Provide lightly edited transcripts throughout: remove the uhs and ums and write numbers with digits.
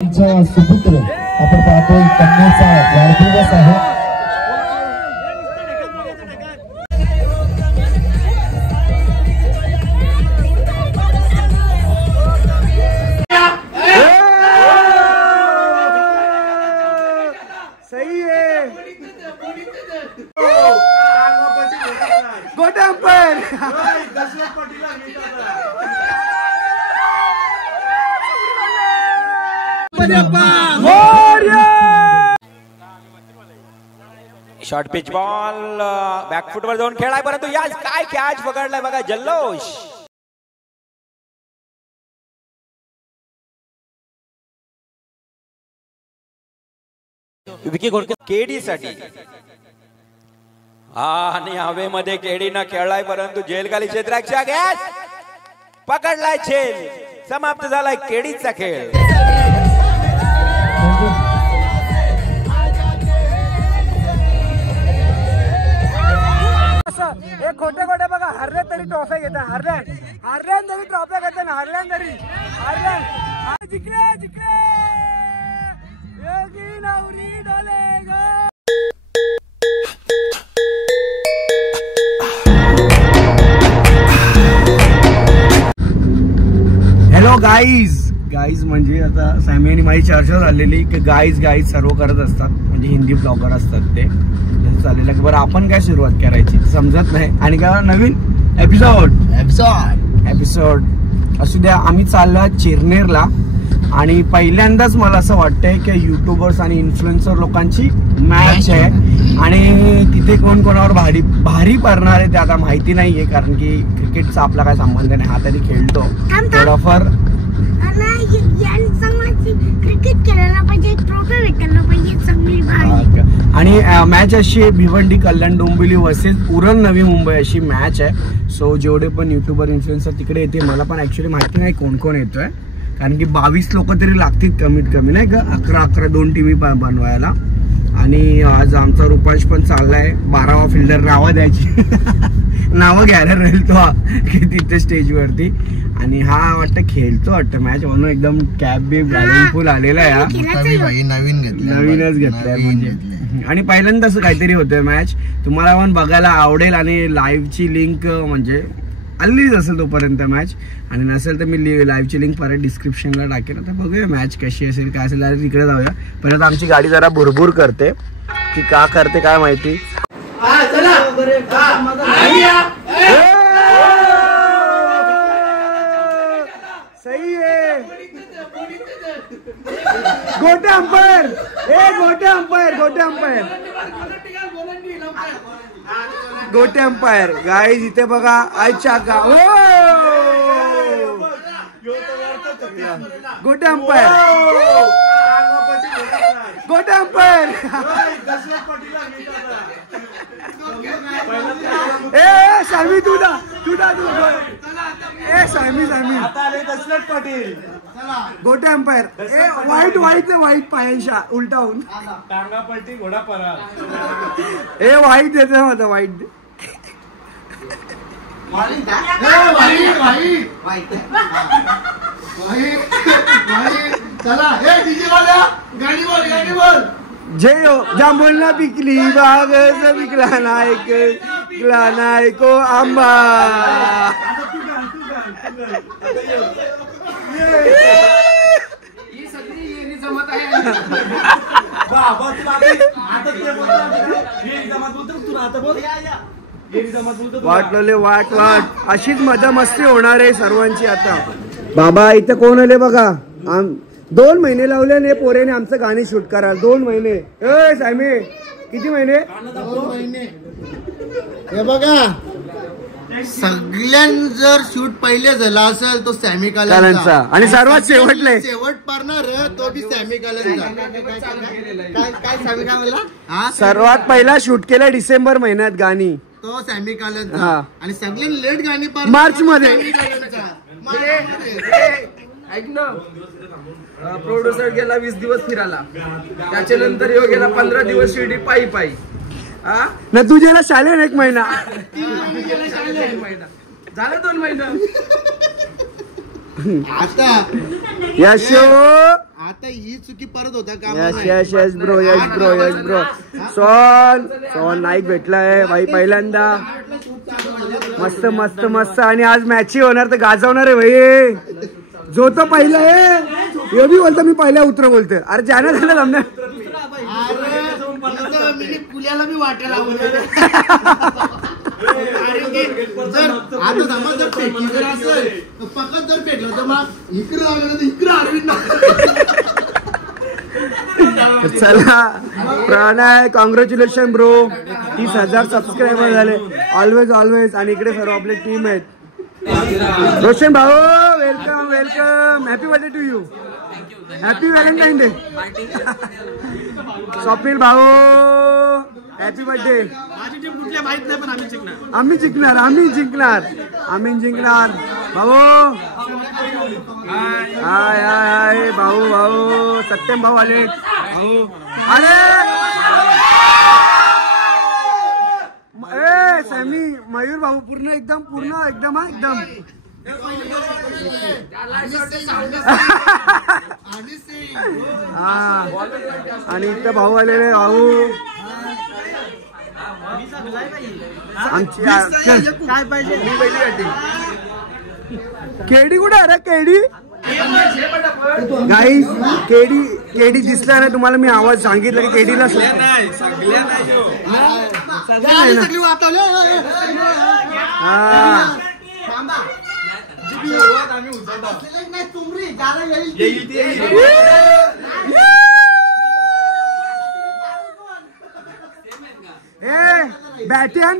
सुपुत्र आपण पाहतोय कन्याचा वाढदिवस आहे। सही है गोटा पर शॉर्ट पिच बॉल बॅकफुट वर जाऊन खेळाय, परंतु याच काय कॅच पकडलाय बघा जल्लोष। विकी घोडके केडी साठी आणि हवेमध्ये केडीनं खेळलाय, परंतु जेलखाली क्षेत्राच्या गॅस पकडलाय, झेल समाप्त झालाय केडीचा खेळ। हे खोटे खोटे बघा, हरले तरी ट्रॉफी घेतात, हरल्या तरी ट्रॉफी घेतात, हरल्या तरी जिंकले जिंकले योगी नवरी डोलेगा। हॅलो गाईज म्हणजे आता सॅमी आणि माझी चर्चा झालेली की गाईज सर्व करत असतात, म्हणजे हिंदी ब्लॉगर असतात ते चाललेलं की बरं आपण काय सुरुवात करायची समजत नाही, आणि काय नवीन एपिसोड असू द्या। आम्ही चाललो चिरनेरला आणि पहिल्यांदाच मला असं वाटतंय की युट्यूबर्स आणि इन्फ्लुएन्सर लोकांची मॅच आहे आणि तिथे कोण कोणावर भारी पडणार आहे ते आता माहिती नाहीये, कारण की क्रिकेटचा आपला काय संबंध नाही, हा तरी खेळतो थोडाफार क्रिकेट खेळायला पाहिजे, ट्रॉफी भेटायला पाहिजे चांगली। आणि मॅच अशी आहे भिवंडी कल्याण डोंबिवली वर्सेस उरण नवी मुंबई अशी मॅच आहे। सो जेवढे पण युट्यूबर इन्फ्लुएन्सर तिकडे येते, मला पण ऍक्च्युली माहिती नाही कोण कोण येतोय, कारण की 22 लोक तरी लागतील कमीत कमी नाही का, 11 2 टीमी बनवायला। आणि आज आमचा रुपांश पण चाललाय 12वा फिल्डर नावं द्यायची नावं घ्यायला राहील तो की तिथे स्टेजवरती, आणि हा वाटतं खेळतो वाटतं मॅच म्हणून एकदम कॅप बीप घालून फुल आलेला आहे, नवीनच घेतलाय म्हणजे। आणि पहिल्यांदा असं काहीतरी होतंय मॅच, तुम्हाला पण बघायला आवडेल आणि लाईव्हची लिंक म्हणजे आलीच असेल तोपर्यंत मॅच, आणि नसेल तर मी लाईव्हची लिंक परत डिस्क्रिप्शनला टाकेन। आता बघूया मॅच कशी असेल काय असेल, आणि तिकडे जाऊया। परत आमची गाडी जरा भुरभुर करते, ती का करते काय माहिती। सही है गोटे अंपायर, गोटे अंपायर गाईज इथे बघा आजच्या गाव गोटे अंपायर ए सामी तुझा ए सामी पाटील गोटे अंपायर ए वाईट पायांशा उलटावून टांगा पलटी घोडा परा ए वाईट देते माझा वाईट चला हे डीजे वाला गाडी बोल जय हो जांभूळला पिकली बाग विकला नायको आंबा। वाटलोले वाट अशीच मजा मस्ती होणार आहे सर्वांची आता। बाबा इथे कोण आले बघा, 2 महिने लावले ने पोरेने आमचं गाणी शूट करायला, 2 महिने। ए सामी किती महिने? 2 महिने। हे बघा सगळ्यां जर शूट पहिले झाला असेल तो सॅमी कालनचा, आणि सर्वात शेवट पारणार तो बी सॅमी कालनचा। काय सॅमी काय म्हणला? सर्वात पहिला शूट केलं डिसेंबर महिन्यात गाणी, तो सॅमी कालनचा, आणि सगळ्यात लेट गाणी मार्च मध्ये। ऐक ना, प्रोड्युसर गेला 20 दिवस फिरायला, त्याच्यानंतर यो गेला 15 दिवस शिर्डी पायी ना तुझ्याला शालेन 1 महिना झालं 2 महिना आता यशो आता ही चुकी परत होता का? यस ब्रो सोन नाईक भेटलाय भाई पहिल्यांदा. मस्त मस्त मस्त. आणि आज मॅच होणार तर गाजवणार आहे भाई. जो तो पहिला आहे यो बी बोलतो मी पहिला उतर बोलतोय. अरे जाणार झालं जमणार. पुण्याला मी वाटायला आता जमा जर फेकली जर असेल पकड जर फेकलं तर मग इकडे लागलं तर इकडे अरविंद. चला प्रणय कॉंग्रॅच्युलेशन ब्रो. 30,000 सबस्क्रायबर झाले. ऑलवेज. आणि इकडे सर्व आपली टीम आहेत. रोशन भाऊ welcome. Happy birthday to you. Happy Valentine day. Swapnil भाऊ हॅपी बर्थडे. माझी टीम कुठल्या माहित नाही पण आम्ही जिंकणार भाऊ. हाय भाऊ. सत्यम भाऊ आले भाऊ. अरे सॅमी मयूर भाऊ पूर्ण एकदम. आणि इथं भाऊ आलेले भाऊ. आमची काय पाहिजे केडी कुठे? अरे केडी गाईस केडी दिसला ना तुम्हाला. मी आवाज सांगितलं की केडीला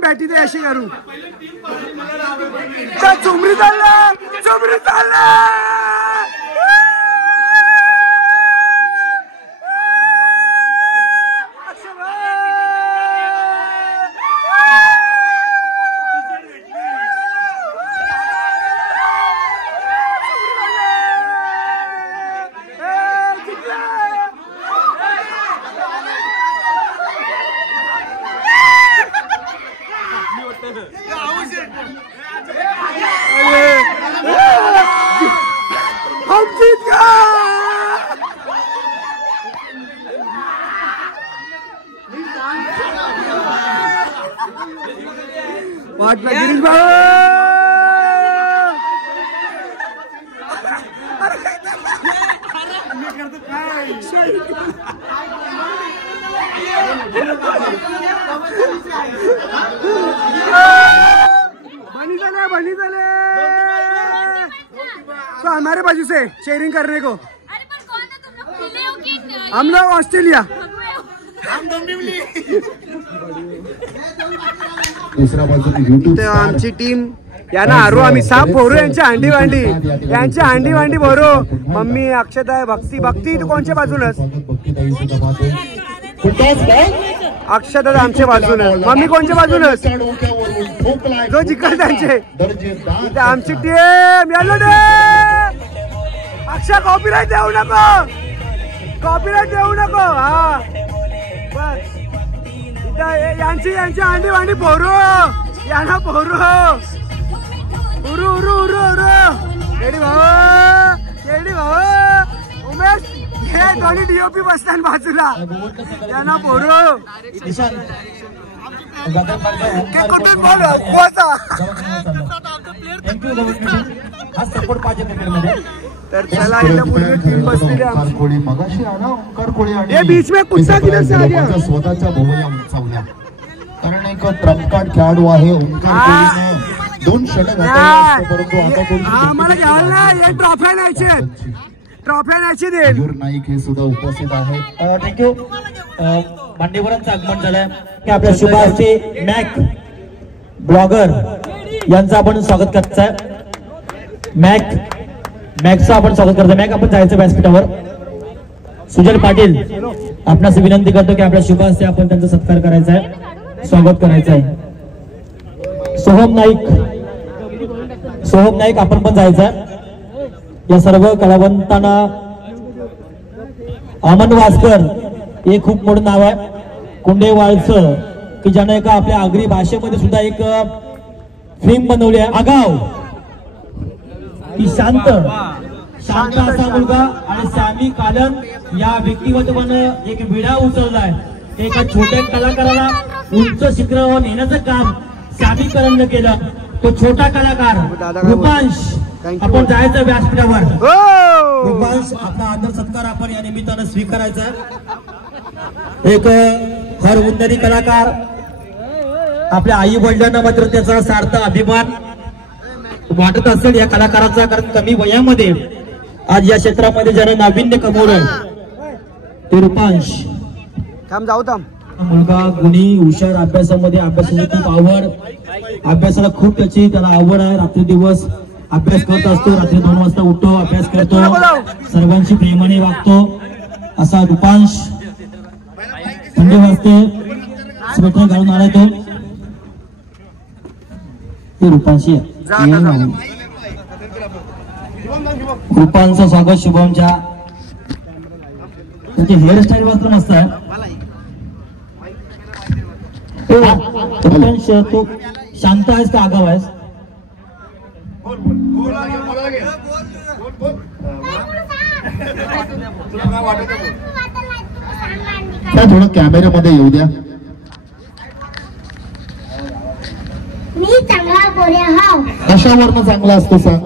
बॅटी ते अशी करू. चुमरी चालला. वाटलं गिरीश भाऊ. बनी चले तो हमारे बाजू से शेयरिंग करने को. अरे पर कौन है तुम लोग? खुले हो कि हम लोग ऑस्ट्रेलिया. दुसऱ्या बाजूने YouTube आमची टीम यांना हारू आम्ही. साप भरू यांची हांडी वांडी भरू. मम्मी अक्षता आहे. भक्ती तू कोणच्या बाजूनच? अक्षता आमच्या बाजूनच. मम्मी कोणच्या बाजूनच? जो जिंकल त्यांचे. इथे आमची टीम यालो दे. अक्षय कॉपीराईट देऊ नको. हा बस यांची अंडी वांडी पोरू. यांना पोरू. केडी भाऊ उमेश हे दोन्ही DOP बसतात बाजूला. यांना पोरू. तर चला इथं पूर्ण टीम बसलेली आहे. बीच में कुत्ता किधर से आ गया? स्वतःच्या भूमिका उंचावल्या. कारण एक ट्रम्प कार्ड खेळाडू आहे ओंकार कोहलीने 2 षटक हाताळले. परंतु आता आम्हाला घ्यायला नाही. हे ट्रॉफ्या न्यायची दे. मयूर नाईक हे सुद्धा उपस्थित आहेत. थँक्यू. मान्यवरांचं आगमन झालंय की आपल्या शुभाचे मॅक ब्लॉगर यांचं आपण स्वागत करताय. मॅकचं आपण स्वागत करतोय. मॅक आपण जायचं व्यासपीठावर. सुजल पाटील आपणास विनंती करतो की आपल्या शुभ हस्ते आपण त्यांचा सत्कार करायचा आहे, स्वागत करायचं आहे. सोहम नाईक आपण पण जायचं आहे. या सर्व कलावंतांना अमन वासकर हे खूप मोठं नाव आहे. कुंडेवाळचं की ज्यानं एका आपल्या आगरी भाषेमध्ये सुद्धा एक फिल्म बनवली आहे. आगाव ती शांत असा मुलगा आणि सॅमी कालन या व्यक्तिमत्वानं एक विडा उचललाय. एका छोट्या कलाकाराला उंच शिखरावर नेण्याचं काम सॅमी कालननं केलं. तो छोटा कलाकार रुपांश, आपण जायचं व्यासपीठावर. रुपांश, आपला आदर सत्कार आपण या निमित्तानं स्वीकारायचा. एक हर उन्नती कलाकार, आपल्या आई वडिलांना मात्र त्याचा सार्थ अभिमान वाटत असेल या कलाकाराचा, कारण कमी वयामध्ये आज या क्षेत्रामध्ये ज्यानं नाविन्य कमवलं ते रुपांश. मुलगा गुणी, हुशार, अभ्यासामध्ये खूप आवड, अभ्यासाला खूप त्याला आवड आहे. रात्री दिवस अभ्यास करत असतो, रात्री 2 वाजता उठतो, अभ्यास करतो, सर्वांशी प्रेमाने वागतो असा रुपांश. थंडी वाजते, स्वेटर घालून आलाय तो रुपांशी. रुपांचं स्वागत शुभमच्या. त्याची हेअरस्टाईल मात्र मस्त आहे. रुपांश, तू शांत आहेस का आगाव आहेस? थोडं कॅमेऱ्यामध्ये येऊ द्या. मी चांगला बोल्या हाव. कशावरनं चांगला असतो सांग?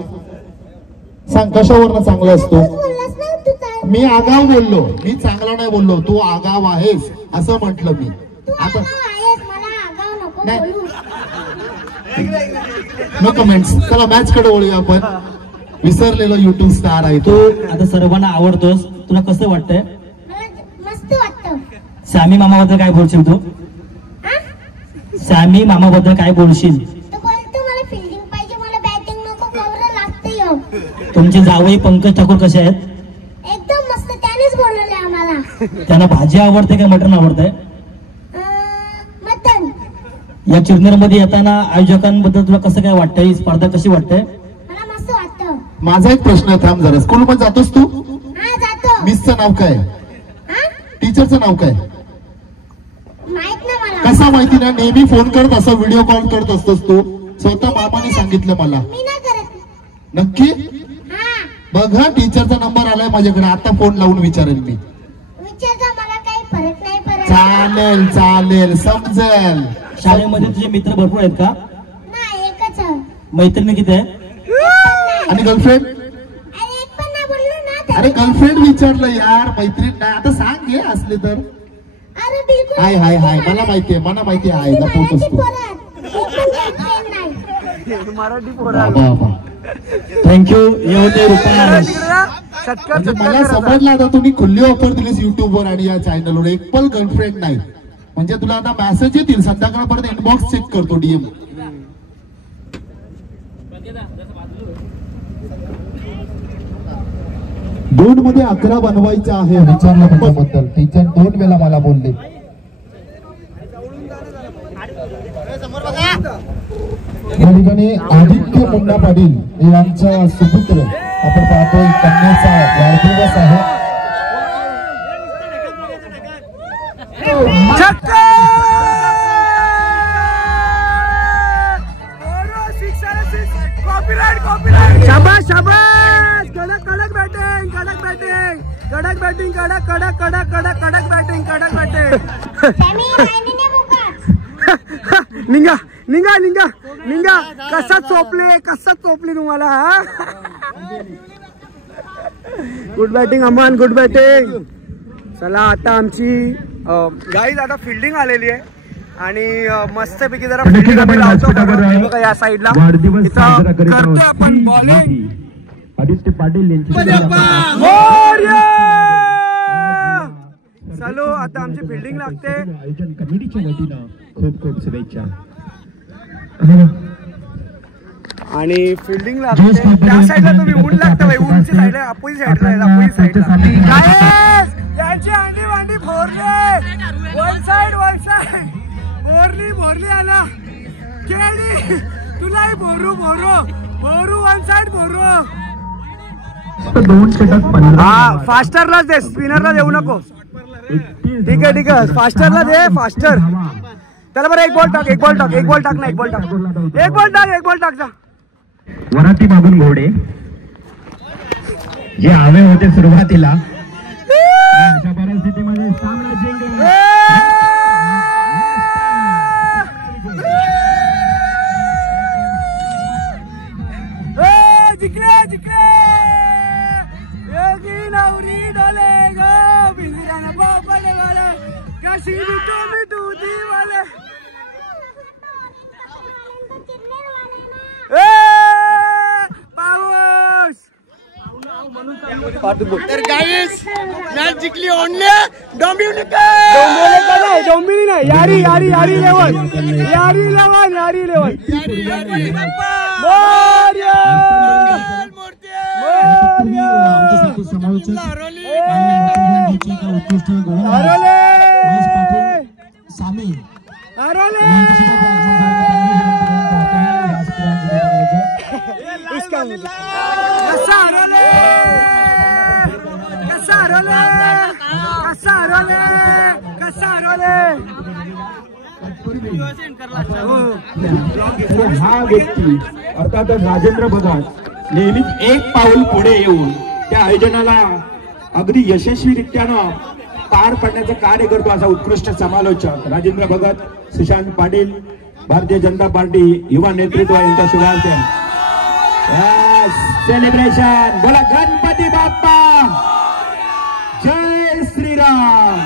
सांग कशावरनं चांगला असतो? बोललास ना तू काय? मी आगाव बोललो, मी चांगला नाही बोललो. तू आगाव आहेस असं म्हटलं मी. तू आता आगाव आहेस, मला आगाव नको नाही. बोलू. No comments. चला मॅच कडे वळूया आपण. विसरलेलो युट्यूब स्टार आहे तू आता सर्वांना आवडतोस, तुला कसं वाटतंय? मला मस्त वाटतं. सॅमी मामाबद्दल काय बोलशील तू? हा? सॅमी मामाबद्दल काय बोलशील? तो बोलतो मला फिल्डिंग पाहिजे, मला बॅटिंग नको, कव्हर लागतं. तुमचे जावई पंकज ठाकूर कसे आहेत? एकदम मस्त, त्यानेच बोलवले आम्हाला. त्यांना भाजी आवडते का मटण आवडतंय? मटन. या चिरनेर मध्ये येताना आयोजकांबद्दल तुला कसं काय वाटतंय? ही स्पर्धा कशी वाटते? मला मस्त वाटतं. माझा एक प्रश्न आहे, थांब जरा. स्कूल मध्ये जातोस तू? हा, जातो. मिसचं नाव काय? हा? टीचरचं नाव काय? माहित ना मला. कसा माहिती ना? नेहमी फोन करत असं, व्हिडिओ कॉल करत असतोस तू. स्वतः मामाने सांगितलं मला. मी नाही करत. नक्की? हा. बघ हा, टीचरचा नंबर आलाय माझ्याकडे, आता फोन लावून विचारेल मी. विचारता, मला काही फरक नाही पडत. चालेल चालेल, समजेल. शाळेमध्ये तुझे मित्र भरपूर आहेत का? नाही, एकच आहे. मैत्रिणी किती आहे? आणि गर्लफ्रेंड? अरे एक पण नाही बोललो ना. अरे गर्लफ्रेंड विचारलं यार, मैत्रीण नाही. आता सांग घे असले तर. अरे बिलकुल. हाय हाय हाय, मला माहितीये, मला माहितीये. हाय ना पोहोच असतो. थँक्यू. हे होते रुपांश. म्हणजे मला समजलं आता, तुम्ही खुल्ली ऑफर दिलीस युट्यूबवर आणि या चॅनलवर. एक पण गर्लफ्रेंड नाही म्हणजे तुला आता मेसेज येतील संध्याकाळपर्यंत. इनबॉक्स चेक करतो, डीएम. दोन मध्ये 11 बनवायचं आहे विचारलं त्याच्याबद्दल. टीचर 2 वेळा मला बोलले. या ठिकाणी आदित्य मुंडा पाटील यांचा सुपुत्र आपण पाहतोय, कन्याचा वाढदिवस आहे. शाबाश शाबाश. कडक कडक बॅटिंग, कडक बॅटिंग, कडक बॅटिंग, कडक कडक कडक कडक कडक बॅटिंग, कडक बॅटिंग. निघा निघा निघा निघा. कसा चोपले तुम्हाला? Good batting Aman, good batting. चला आता आमची गाईज आता फिल्डिंग आलेली आहे आणि मस्तपैकी जरा फिल्डिंग आम्ही लावतो या साईडला. करतोय आपण बॉलिंग. आदित्य पाटील यांची चलो आता आमची फिल्डिंग लागते. आयोजन कमिटीच्या वतीनं खूप खूप शुभेच्छा. आणि फिल्डिंग लागते त्या साईडला. तुम्ही ऊन लागतं भाई, ऊनची साईडला, अपोजिट साईडला, अपोजिट साईडला. त्यांची अंडी वांडी भोरले, वन साइड भोरली आला. केळी तुलाही भोरू वन साइड भोरू. हा, फास्टरला दे, स्पिनरला देऊ नको. ठीक आहे फास्टरला दे, फास्टर. त्याला बरं एक बॉल टाक जा. वराती बाबून घोडे जे हवे होते सुरुवातीला अशा परिस्थितीमध्ये सामना जिंकला. तर गाईस मॅच जिंकली ओनली डोंबिवली नाही यारी यारी यारी लेवल यारी लेवल यारी लेवल हा व्यक्ती अर्थातच राजेंद्र भगत नेहमीच एक पाऊल पुढे येऊन त्या आयोजनाला अगदी यशस्वीरित्यानं पार पडण्याचं कार्य करतो असा उत्कृष्ट समालोचक राजेंद्र भगत, सुशांत पाटील, भारतीय जनता पार्टी युवा नेतृत्व यांच्या शुभारंभ. सेलिब्रेशन बोला गणपती बाप्पा जय श्रीराम.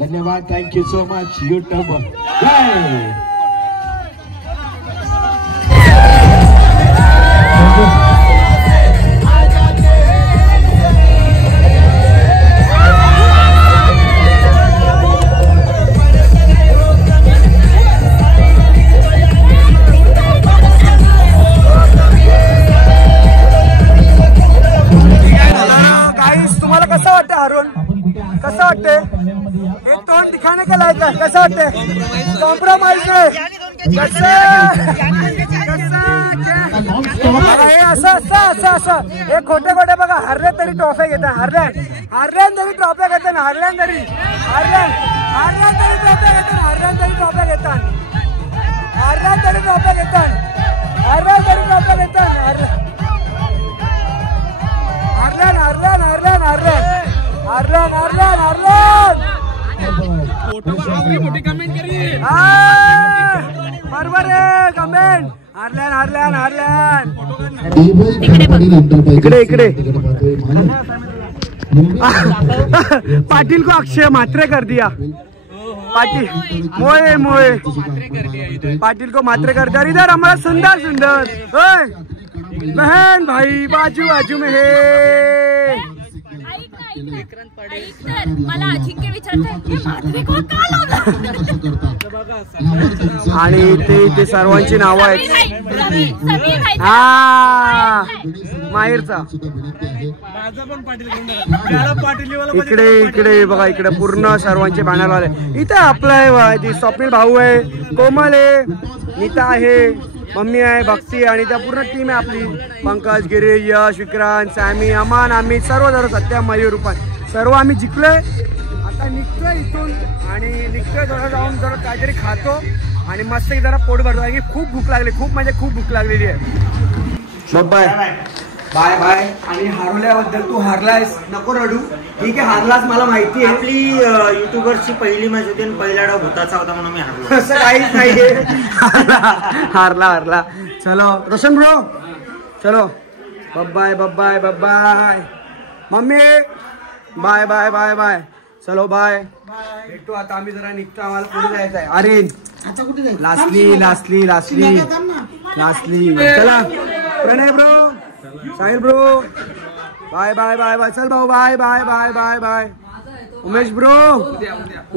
धन्यवाद. Thank you so much YouTube. जय कसं वाटते? एक तोंड दिखाने का लायक आहे. कसं वाटते? कॉम्प्रोमाइज असं असं असं असं हे खोटे खोटे बघा. हरले तरी ट्रॉफ्या घेतात. हरल्यान तरी ट्रॉफ्या घेतात. हरल्यान तरी ट्रॉफ्या घेतात. हरल्यान तरी ट्रॉफ्या घेतात. हरल्यान तरी ट्रॉफ्या घेतात. हरल्यान तरी ट्रॉफ्या घेतात. बरोबर आहे कमेंट. इकडे पाटिल को अक्षय मात्रे कर दिया. पाटिल मोए पाटिल को मात्रे कर दिया. इधर हमारा सुंदर बहन भाई बाजू में है. मला अजिंक्य आणि ते सर्वांची नावं आहेत. हा माहेरचा इकडे बघा. इकडे पूर्ण सर्वांचे बॅनर आले. इथे आपला आहे स्वप्नील भाऊ आहे, कोमल आहे, नीता आहे, मम्मी आहे, भक्ती आणि त्या पूर्ण टीम आहे आपली. पंकज, गिरीश, यश, विक्रांत, सॅमी, अमान, आम्ही सर्व सत्या, मयूर, रूपान सर्व आम्ही जिंकलोय. आता निघतोय इथून आणि निघतोय जरा जाऊन जरा काहीतरी खातो आणि मस्त जरा पोट भरतो. आणि खूप भूक लागली. खूप भूक लागलेली आहे. Bye bye bye. आणि हरवल्याबद्दल तू हारलायस नको रडू. ठीक आहे हारलास मला माहिती आहे. आपली युट्यूबरची पहिली मॅच होती आणि पहिला डाव भूताचा होता म्हणून मी हारलो. असं काहीच नाहीये. हारला. चलो रोशन ब्रो चलो. Bye bye bye. Mummy bye bye bye bye. चलो बाय. भेटू आता. आम्ही जरा निघतो. आम्हाला पुढे जायचं आहे. अरे आता कुठे जायचं? लास्टली चला. Pranay bro, Sahil bro bye bye bye bye. चल भाऊ bye bye bye bye bye. Umesh bro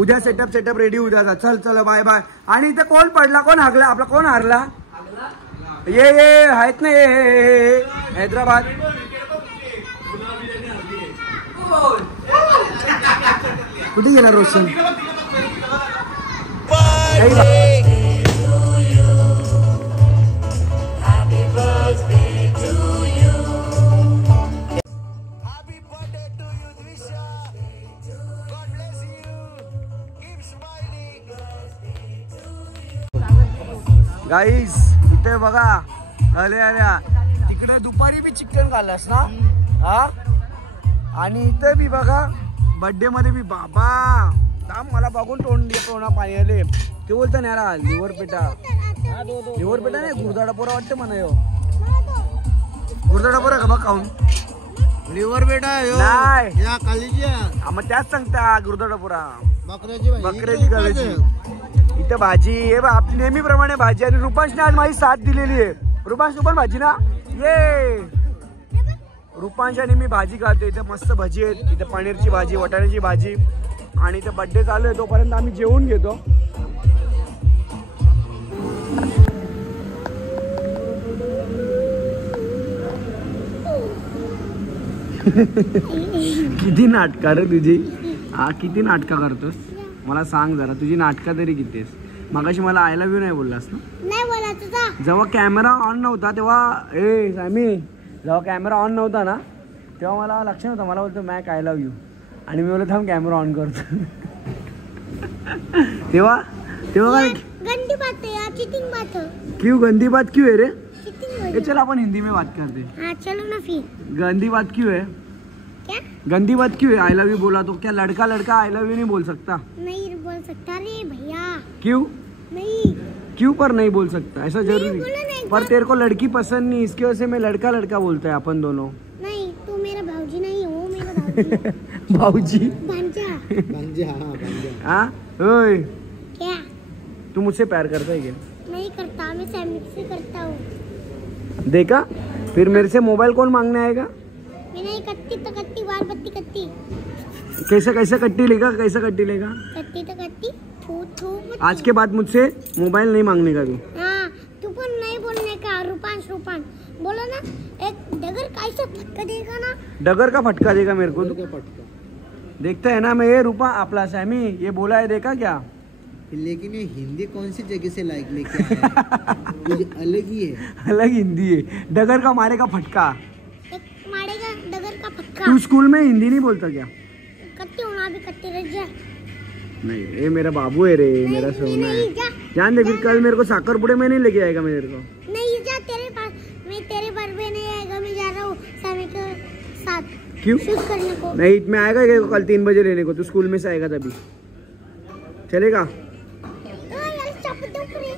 उद्या सेटअप रेडी उद्याचा. चल बाय बाय. आणि इथे कोण पडला? कोण हागला? आपला कोण हारला? ये आहेत ना हैदराबाद. कुठे गेला रोशन? गाईस इथे बघा. अरे तिकडे दुपारी बी चिकन खाल्लास ना? हा आणि इथे बी बघा बर्थडे मध्ये बी बाबा थांब मला बघून तोंडा पाणी आले. ते बोलता नाही रा लिव्हर पेटा नाही गुरदाडा पोरा वाटतं म्हणा यो गुरदाडा पोरा का बघ खाऊन लिव्हर बेटा नाही या कालीची मग त्याच सांगता गुरदाडा पोरा बकऱ्याची कालीची. इथं भाजी हे बघ आपली नेहमीप्रमाणे भाजी आणि रुपांशने आज माझी साथ दिलेली आहे. रुपांश तू पण भाजी ना ये रुपांश आणि मी भाजी खातो. इथे मस्त भजी आहेत. इथे पनीरची भाजी वाटाण्याची भाजी आणि इथे बड्डे चालू आहे तोपर्यंत आम्ही जेवून घेतो. किती नाटका रे तुझी हा किती नाटका करतोस मला सांग जरा तुझी नाटका तरी किती आहेस. मगाशी मला आय लव्ह यू नाही बोललास ना. नाही बोला तुझा जेव्हा कॅमेरा ऑन नव्हता तेव्हा ए सॅमी जेव्हा कॅमेरा ऑन नव्हता ना तेव्हा मला लक्ष नव्हतं. मला बोलतो मॅक आय लव्ह यू आणि मी बोलतो थांब कॅमेरा ऑन करतो. तेव्हा काय गंदी बात है यार, चीटिंग बात है. क्यों गंदी बात क्यों है रे. चीटिंग ये चल अपन हिंदी में बात करते. हाँ चलो ना फिर. गंदी बात क्यों है. क्या गंदी बात क्यों है. आई लव यू बोला तो क्या लड़का आई लव यू नहीं बोल सकता. नहीं बोल सकता रे भैया. क्यों नहीं क्यों पर नहीं बोल सकता ऐसा बोला जरूरी नहीं, पर तेरे को लड़की पसंद नहीं इसकी वजह से मैं लड़का बोलता है अपन दोनों. नहीं तू मेरा भाऊजी नहीं हो मेरा भाऊजी. भाऊजी भांजा. हाँ ओए क्या तू मुझसे प्यार करता है क्या. नहीं करता मैं सैमी से करता हूँ. देखा फिर मेरे से मोबाइल कौन मांगने आएगा. मैं नहीं कट्टी तो कट्टी बार बत्ती कट्टी. कैसे कट्टी लेगा कट्टी तो कट्टी थू थू. आज के बाद मुझसे मोबाइल नहीं मांगने का तू. हाँ तू पण नहीं बोलने का. रूपांश बोलो ना. एक डगर कैसा फटका देगा ना. डगर का फटका देगा मेरे को. देखता है ना मैं ये रूपा अपना सैमी ये बोला है देखा क्या. लेकिन ये हिंदी कौन सी जगह से लाइक लेके आया कुछ अलग ही है. अलग हिंदी है. डगर का मारे का फटका. एक मारेगा डगर का फटका. तू स्कूल में हिंदी नहीं बोलता क्या. कट्टी होना भी कट्टी रह जा. नहीं ये मेरा बाबू है रे मेरा सोना है. जान दे फिर कल मेरे को साकरपुड़े में नहीं लेके आएगा मेरे को. नहीं जा तेरे पास. मैं तेरे बर्थडे नहीं आएगा. मैं जा रहा हूँ सैमी के साथ. क्यों शूट करने को. नहीं मैं आएगा क्या कल 3 बजे लेने को. तू स्कूल में से आएगा तभी चलेगा. यार चापू दो रे.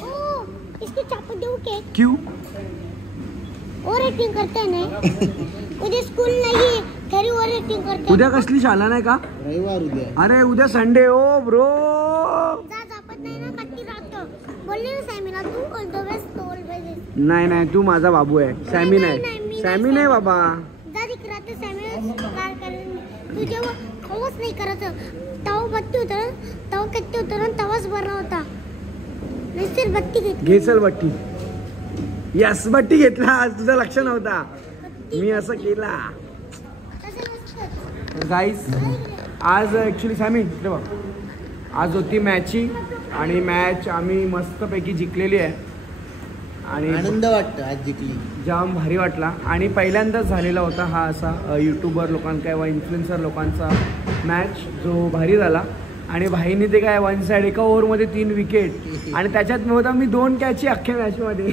ओ इसको चापू दो के. क्यों और एक्टिंग करते हैं ना. उद्या स्कूल नाही घरी और एक्टिंग करते. उद्या कसली शाळा नाही का. रविवार उद्या. अरे उद्या संडे ओ ब्रो. जा जापत नाही ना कट्टी राहतो. बोलले ना सॅमीला तू बोलतो बस तोल बजे. नाही तू माझा बाबू आहे सॅमी नाही, नाही सॅमी नाही बाबा. जा दिकरा ते सॅमी कार कर. तू जेव्हा खवच नाही करत तवा बत्ती होतं ना. तवा कट्टी होतं ना तवाच बरा होता. नसेल बत्ती घेतली. घेसल बट्टी. यस बट्टी घेतला आज तुझं लक्ष नव्हता. मी असं केला. तसं नसतं. गाईज आज ॲक्च्युली सॅमी इकडे बघ आज होती मॅचची आणि मॅच आम्ही मस्तपैकी जिंकलेली आहे आणि आनंद वाटतं आज जिंकली. जाम भारी वाटला आणि पहिल्यांदाच झालेला होता हा असा यूट्यूबर लोकांचा किंवा इन्फ्लुएन्सर लोकांचा मॅच जो भारी झाला. आणि भाईने ते काय वन साईड एका ओव्हरमध्ये 3 विकेट आणि त्याच्यात होता मी 2 कॅची अख्ख्या मॅचमध्ये.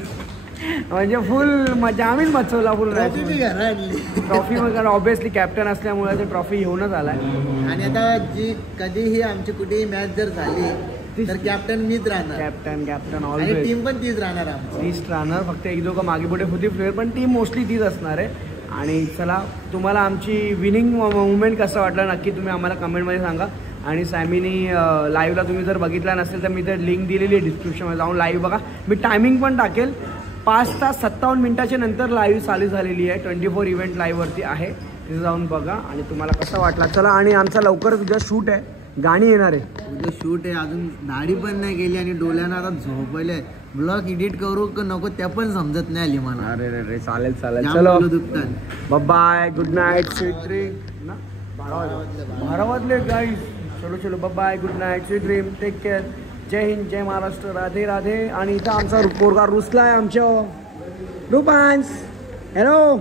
म्हणजे फुल मजा आम्हीच मचवला फुल. ट्रॉफी वगैरे ऑब्विसली कॅप्टन असल्यामुळे ते ट्रॉफी घेऊनच आलाय. आणि आता जी कधीही आमची कुठेही मॅच जर झाली तर कॅप्टन मीच राहणार. कॅप्टन आणि ऑलवेज टीम पण तीच राहणार आमची. तीच राहणार. फक्त 1-2 मागे पुढे होती प्लेअर पण टीम मोस्टली तीच असणार आहे. आणि चला तुम्हाला आमची विनिंग मुवमेंट कसं वाटलं नक्की तुम्ही आम्हाला कमेंटमध्ये सांगा. आणि सॅमीनी लाईव्हला तुम्ही जर बघितला नसेल तर मी तर लिंक दिलेली आहे डिस्क्रिप्शनमध्ये जाऊन लाईव्ह बघा. मी टायमिंग पण टाकेल. 5 तास 57 मिनिटाच्या नंतर लाईव्ह चालू झालेली आहे. 24 इव्हेंट लाईव्हवरती आहे. तिथे जाऊन बघा आणि तुम्हाला कसा वाटला. चला आणि आमचा लवकरच उद्या शूट आहे. गाणी येणार आहे. उद्या शूट आहे. अजून दाढी पण नाही गेली आणि डोळ्यानं आता झोपले. ब्लॉग एडिट करू का नको त्या पण समजत नाही आली मला. अरे चालेल जाम चलो डोळे दुखतात. Bye good night sweet dream. 12 वाजले गाईज. चलो bye good night sweet dream. Take care. जय हिंद जय महाराष्ट्र. राधे राधे. आणि इथं आमचा पोरगा रुसला आहे आमच्या. रूपांश हॅलो